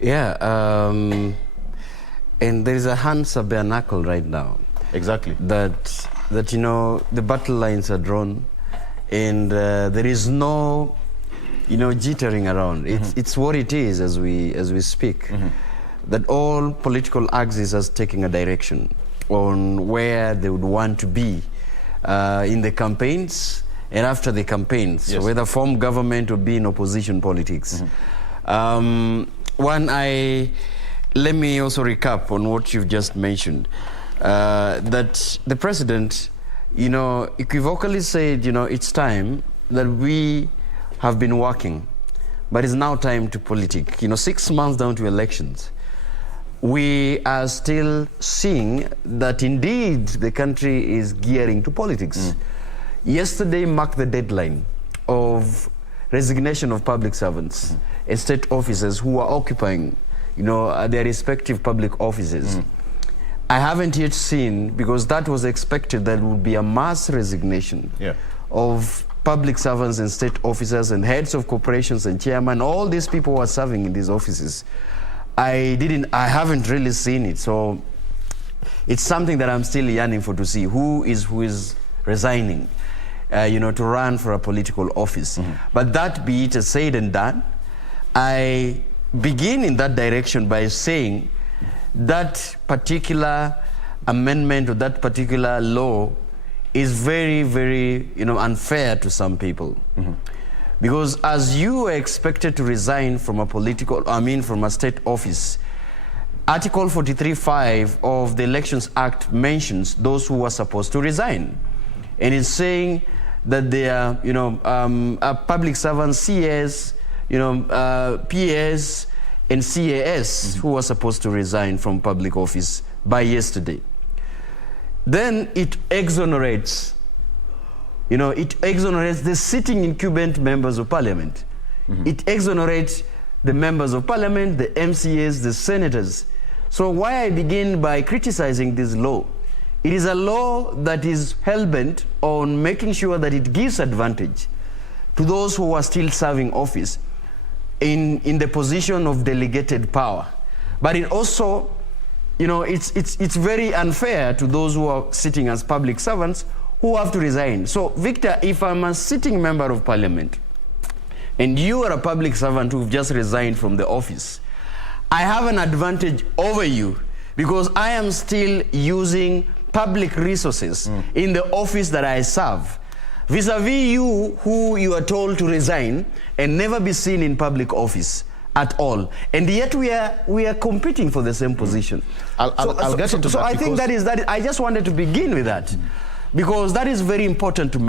Yeah, and there is a Hansa Bernacle right now. Exactly. That you know, the battle lines are drawn, and there is no, you know, jittering around. It's what it is as we speak. That all political axis is taking a direction on where they would want to be in the campaigns and after the campaigns. Yes. So whether form government or be in opposition politics. Let me also recap on what you've just mentioned. That the president, you know, equivocally said, you know, it's time that we have been working, but it's now time to politic. You know, 6 months down to elections, we are still seeing that indeed the country is gearing to politics. Yesterday marked the deadline of resignation of public servants and state officers who are occupying, you know, their respective public offices. I haven't yet seen, because that was expected, that would be a mass resignation of public servants and state officers and heads of corporations and chairmen, all these people who are serving in these offices. I haven't really seen it. So it's something that I'm still yearning for, to see who is resigning, you know, to run for a political office. But that be it said and done, I begin in that direction by saying that particular amendment or that particular law is very, very, you know, unfair to some people. Because as you are expected to resign from a from a state office, Article 43(5) of the Elections Act mentions those who are supposed to resign. And it's saying that they are, you know, public servants, CS, you know, PS and CAS who are supposed to resign from public office by yesterday. Then it exonerates, you know, it exonerates the sitting incumbent members of parliament. It exonerates the members of parliament, the MCAs, the senators. So why I begin by criticizing this law? It is a law that is hell-bent on making sure that it gives advantage to those who are still serving office in the position of delegated power. But it also, you know, it's very unfair to those who are sitting as public servants who have to resign. So, Victor, if I'm a sitting member of parliament and you are a public servant who've just resigned from the office, I have an advantage over you because I am still using public resources in the office that I serve, vis-a-vis you who you are told to resign and never be seen in public office at all, and yet we are competing for the same position. I'll get into that. So I think that is I just wanted to begin with that, because that is very important to me.